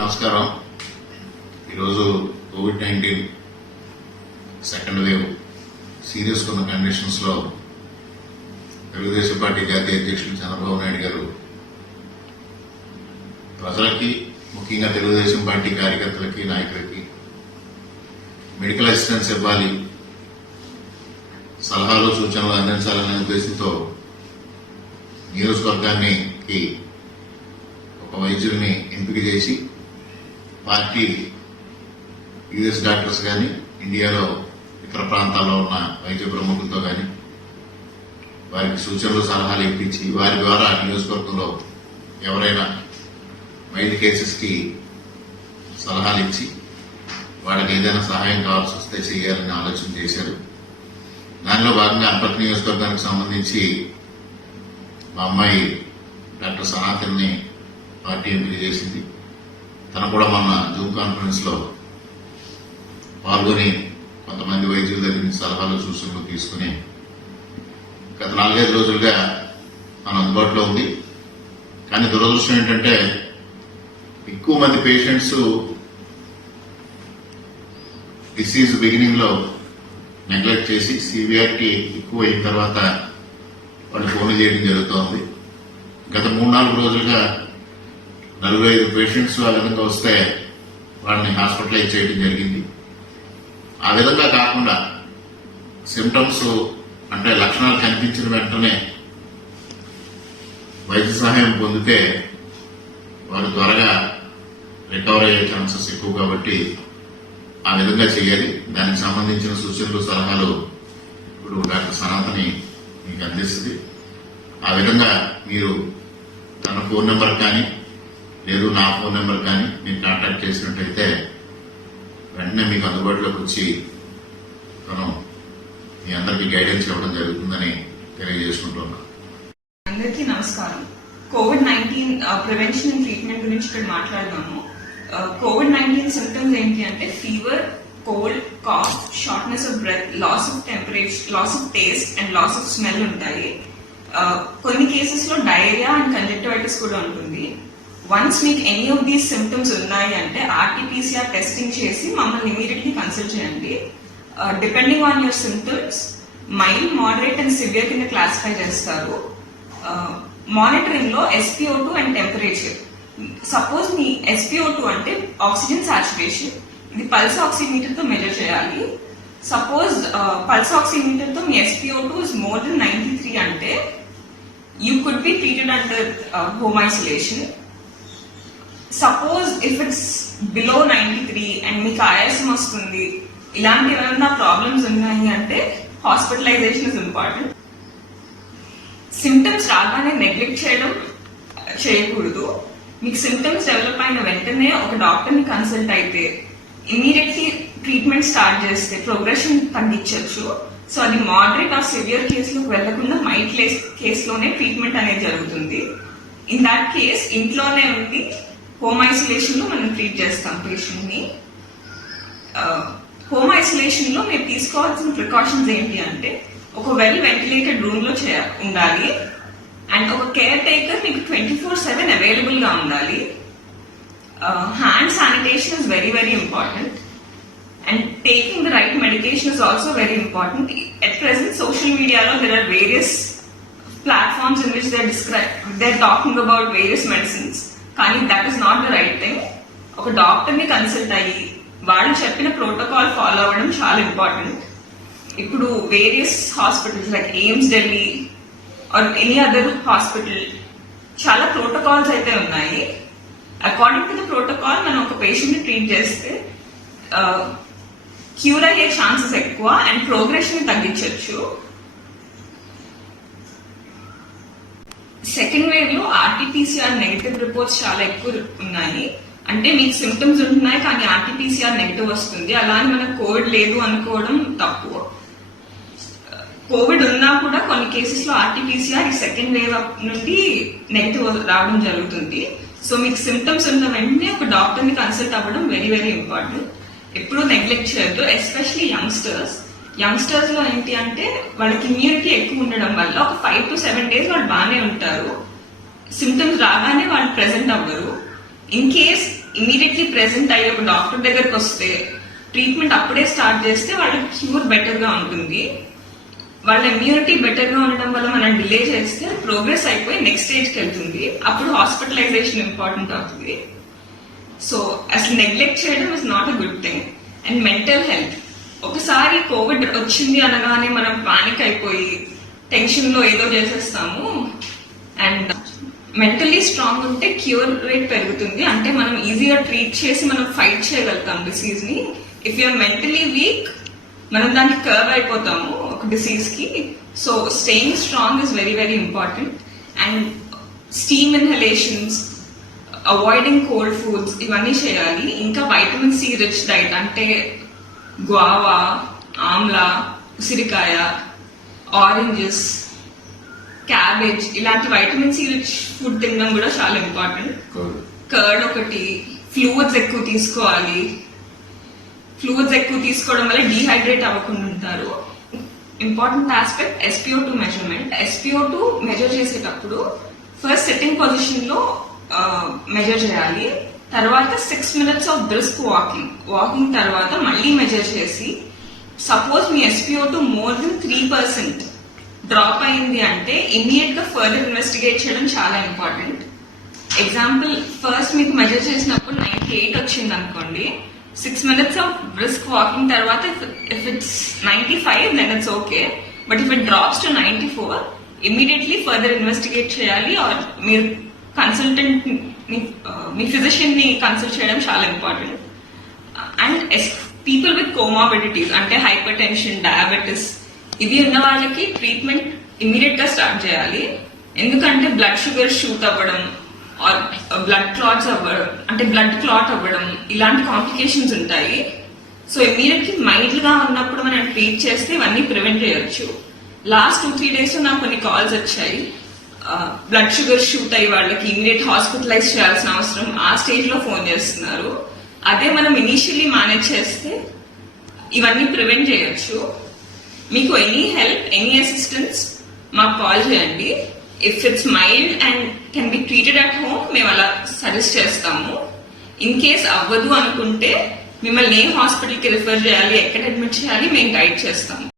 నమస్కారం. ఈరోజు COVID-19 second wave serious ఉన్న కండిషన్స్ లో తెలుగుదేశం పార్టీ జాతీయ అధ్యక్షులు చంద్రబాబు నాయుడు గారు ప్రజలకి, ముఖ్యంగా తెలుగుదేశం పార్టీ కార్యకర్తలకి, నాయకులకి మెడికల్ అసిస్టెన్స్ ఇవ్వాలి, సలహాలు సూచనలు అందించాలనే ఉద్దేశంతో నియోజకవర్గానికి ఒక వైద్యుల్ని ఎంపిక చేసి పార్టీ యుఎస్ డాక్టర్స్ కానీ, ఇండియాలో ఇతర ప్రాంతాల్లో ఉన్న వైద్య ప్రముఖులతో కానీ వారికి సూచనలు సలహాలు ఇప్పించి వారి ద్వారా నియోజకవర్గంలో ఎవరైనా మైల్డ్ కేసెస్ కి సలహాలు ఇచ్చి వాళ్ళకి ఏదైనా సహాయం కావాల్సి వస్తే చేయాలని ఆలోచన చేశారు. దానిలో భాగంగా అంపర్తి నియోజకవర్గానికి సంబంధించి మా అమ్మాయి డాక్టర్ సనాతన్ని పార్టీ ఎంపిక చేసింది. తను కూడా మొన్న జూమ్ కాన్ఫరెన్స్ లో పాల్గొని కొంతమంది వైద్యుల దగ్గర నుంచి సలహాలు సూచనలు తీసుకుని గత 4-5 రోజులుగా మన అందుబాటులో ఉంది. కానీ దురదృష్టం ఏంటంటే ఎక్కువ మంది పేషెంట్స్ డిసీజ్ బిగినింగ్ లో నెగ్లెక్ట్ చేసి సివియారిటీ ఎక్కువ అయిన తర్వాత వాళ్ళు ఫోన్లు చేయడం జరుగుతోంది. గత 3-4 రోజులుగా 45 పేషెంట్స్ ఆ విధంగా వస్తే వాళ్ళని హాస్పిటలైజ్ చేయడం జరిగింది. ఆ విధంగా కాకుండా సిమ్టమ్స్ అంటే లక్షణాలు కనిపించిన వెంటనే వైద్య సహాయం పొందితే వారు త్వరగా రికవర్ అయ్యే ఛాన్సెస్ ఎక్కువ కాబట్టి ఆ విధంగా చేయాలి. దానికి సంబంధించిన సూచనలు, సలహాలు ఇప్పుడు డాక్టర్ సనాతని మీకు అందిస్తుంది. ఆ విధంగా మీరు తన ఫోన్ నెంబర్ కానీ లేదు నా ఫోన్ నెంబర్ కానీ మీరు కాంటాక్ట్ చేసినట్టయితే వెంటనే మీకు అందుబాటులోకి వచ్చి తను మీ అందరికీ గైడెన్స్ ఇవ్వడం జరుగుతుందని తెలియజేసుకుంటున్నాను. అందరికీ నమస్కారం. కోవిడ్-19 ప్రివెన్షన్ అండ్ ట్రీట్మెంట్ గురించి ఇక్కడ మాట్లాడదాము. కోవిడ్-19 సిమ్టమ్స్ ఏంటి అంటే fever, cold, cough, shortness of breath, loss of temperature, loss of taste and loss of smell ఉంటాయి. కొన్ని కేసెస్ లో డయేరియా అండ్ కంజక్టివైటిస్ కూడా ఉంటుంది. వన్స్ మీకు ఎనీ ఆఫ్ దీస్ సిమ్టమ్స్ ఉన్నాయి అంటే ఆర్టీపీసీఆర్ టెస్టింగ్ చేసి మమ్మల్ని ఇమీడియట్లీ కన్సల్ట్ చేయండి. Depending on your symptoms mild, moderate and severe కింద క్లాసిఫై చేస్తారు. మానిటరింగ్ లో SpO2 అండ్ టెంపరేచర్. సపోజ్ మీ SpO2 అంటే ఆక్సిజన్ సాచురేషన్, ఇది పల్స్ ఆక్సిమీటర్ తో మెజర్ చేయాలి. సపోజ్ పల్స్ ఆక్సిమీటర్ తో మీ SpO2 ఇస్ మోర్ దెన్ 93 అంటే you could be treated under home isolation. Suppose if it's below 93 and మీకు ఆయాసం వస్తుంది, ఇలాంటి ఏమైనా ప్రాబ్లమ్స్ ఉన్నాయి అంటే హాస్పిటలైజేషన్ ఇస్ ఇంపార్టెంట్. సిమ్టమ్స్ రాగానే నెగ్లెక్ట్ చేయకూడదు. మీకు సిమ్టమ్స్ డెవలప్ అయిన వెంటనే ఒక డాక్టర్ ని కన్సల్ట్ అయితే ఇమీడియట్లీ ట్రీట్మెంట్ స్టార్ట్ చేస్తే ప్రోగ్రెషన్ తగ్గించవచ్చు. సో అది మోడరేట్ ఆర్ సివియర్ కేసులోకి వెళ్లకుండా మైల్డ్ కేసులోనే ట్రీట్మెంట్ అనేది జరుగుతుంది. ఇన్ దాట్ కేస్ ఇంట్లోనే ఉండి హోమ్ ఐసోలేషన్ లో మనం ట్రీట్ చేస్తాం పేషెంట్ ని. హోమ్ ఐసోలేషన్ లో మీరు తీసుకోవాల్సిన ప్రికాషన్స్ ఏంటి అంటే ఒక వెల్ వెంటిలేటెడ్ రూమ్ లో ఉండాలి అండ్ ఒక కేర్ టేకర్ మీకు 24/7 అవైలబుల్ గా ఉండాలి. Hand sanitation is very very important. And taking the right medication is also very important. At present, social media, there are various platforms in which they're talking about various medicines. Kani, that is not the right thing. ఒక doctor ని consult అయ్యి వాళ్ళు చెప్పిన protocol follow అవ్వడం చాలా important. ఇప్పుడు various hospitals like AIIMS Delhi or any other hospital చాలా protocols అయితే ఉన్నాయి. అకార్డింగ్ టు ద ప్రోటోకాల్ మనం ఒక పేషెంట్ ని ట్రీట్ చేస్తే క్యూర్ అయ్యే ఛాన్సెస్ ఎక్కువ అండ్ ప్రోగ్రెషన్ ని తగ్గించవచ్చు. సెకండ్ వేవ్ లో ఆర్టీపీసీఆర్ నెగటివ్ రిపోర్ట్స్ చాలా ఎక్కువ ఉన్నాయి. అంటే మీకు సిమ్టమ్స్ ఉంటున్నాయి కానీ ఆర్టీపీసీఆర్ నెగటివ్ వస్తుంది. అలానే మనకు కోవిడ్ లేదు అనుకోవడం తప్పు. కోవిడ్ ఉన్నా కూడా కొన్ని కేసెస్ లో ఆర్టీపీసీఆర్ ఈ సెకండ్ వేవ్ నుండి నెగటివ్ రావడం జరుగుతుంది. సో మీకు సిమ్టమ్స్ ఉన్న వెంటనే ఒక డాక్టర్ ని కన్సల్ట్ అవ్వడం వెరీ వెరీ ఇంపార్టెంట్. ఎప్పుడూ నెగ్లెక్ట్ చేయొద్దు. ఎస్పెషలీ యంగ్స్టర్స్ లో ఏంటి అంటే వాళ్ళకి ఇమ్యూనిటీ ఎక్కువ ఉండడం వల్ల ఒక 5 to 7 days వాళ్ళు బాగానే ఉంటారు. సిమ్టమ్స్ రాగానే వాళ్ళు ప్రెజెంట్ అవ్వరు. ఇన్ కేస్ ఇమీడియట్లీ ప్రెసెంట్ అయ్యి ఒక డాక్టర్ దగ్గరకు వస్తే ట్రీట్మెంట్ అప్పుడే స్టార్ట్ చేస్తే వాళ్ళకి క్యూర్ బెటర్ గా ఉంటుంది. వాళ్ళ ఇమ్యూనిటీ బెటర్ గా ఉండడం వల్ల మనం డిలే చేస్తే ప్రోగ్రెస్ అయిపోయి నెక్స్ట్ స్టేజ్కి వెళ్తుంది. అప్పుడు హాస్పిటలైజేషన్ ఇంపార్టెంట్ అవుతుంది. సో అసలు నెగ్లెక్ట్ చేయడం is not a good thing. And mental health, ఒకసారి కోవిడ్ వచ్చింది అనగానే మనం పానిక్ అయిపోయి టెన్షన్ లో ఏదో చేసేస్తాము. అండ్ మెంటల్లీ స్ట్రాంగ్ ఉంటే క్యూర్ రేట్ పెరుగుతుంది. అంటే మనం ఈజీగా ట్రీట్ చేసి మనం ఫైట్ చేయగలుగుతాం డిసీజ్ ని. ఇఫ్ యూఆర్ మెంటలీ వీక్ మనం దానికి కర్వ్ అయిపోతాము ఒక డిసీజ్ కి. So staying strong is very very important. And steam inhalations, avoiding cold foods ఇవన్నీ చేయాలి. ఇంకా వైటమిన్ సి రిచ్ డైట్ అంటే గ్వావా, ఆమ్లా, ఉసిరికాయ, ఆరెంజెస్, క్యాబేజ్ ఇలాంటి వైటమిన్ సి రిచ్ ఫుడ్ తినడం కూడా చాలా ఇంపార్టెంట్. కర్డ్ ఒకటి, ఫ్లూయిడ్స్ ఎక్కువ తీసుకోవాలి. ఫ్లూయిడ్స్ ఎక్కువ తీసుకోవడం వల్ల డీహైడ్రేట్ అవ్వకుండా ఉంటారు. Important aspect SpO2 measurement. SpO2 measure చేసేటప్పుడు ఫస్ట్ సిట్టింగ్ పొజిషన్ లో మెజర్ చేయాలి. తర్వాత 6 minutes ఆఫ్ బ్రిస్క్ వాకింగ్ తర్వాత మళ్ళీ మెజర్ చేసి సపోజ్ మీ SpO2 మోర్ దెన్ 3% డ్రాప్ అయింది అంటే ఇమీడియట్ గా ఫర్దర్ ఇన్వెస్టిగేట్ చేయడం చాలా ఇంపార్టెంట్. ఎగ్జాంపుల్, ఫస్ట్ మీకు మెజర్ చేసినప్పుడు 98 వచ్చింది అనుకోండి, 6 minutes ఆఫ్ బ్రిస్క్ వాకింగ్ తర్వాత if it's 95 then it's okay. But if it drops to 94 immediately further investigate చేయాలి. ఆర్ మీరు కన్సల్టెంట్ మీ ఫిజిషియన్ ని కన్సల్ట్ చేయడం చాలా important. And people with comorbidities అంటే హైపర్ టెన్షన్, డయాబెటిస్ ఇవి ఉన్న వాళ్ళకి ట్రీట్మెంట్ ఇమీడియట్ గా స్టార్ట్ చేయాలి. ఎందుకంటే బ్లడ్ షుగర్ షూట్ అవ్వడం ఆర్ బ్లడ్ క్లాట్స్ అవ్వడం అంటే బ్లడ్ క్లాట్ అవ్వడం ఇలాంటి కాంప్లికేషన్స్ ఉంటాయి. సో ఇమీడియట్ గా మైల్డ్ గా ఉన్నప్పుడు మనం ట్రీట్ చేస్తే ఇవన్నీ ప్రివెంట్ చేయొచ్చు. లాస్ట్ 2-3 days లో నాకు కొన్ని కాల్స్ వచ్చాయి. బ్లడ్ షుగర్ షూట్ అయ్యి వాళ్ళకి ఇమీడియట్ హాస్పిటలైజ్ చేయాల్సిన అవసరం, ఆ స్టేజ్ లో ఫోన్ చేస్తున్నారు. అదే మనం ఇనీషియల్లీ మేనేజ్ చేస్తే ఇవన్నీ ప్రివెంట్ చేయొచ్చు. మీకు ఎనీ హెల్ప్, ఎనీ అసిస్టెన్స్ మాకు కాల్ చేయండి. If it's mild and can be treated at home మేము అలా సజెస్ట్ చేస్తాము. ఇన్ కేస్ అవ్వదు అనుకుంటే మిమ్మల్ని ఏ హాస్పిటల్కి రిఫర్ చేయాలి, ఎక్కడ అడ్మిట్ చేయాలి మేము గైడ్ చేస్తాము.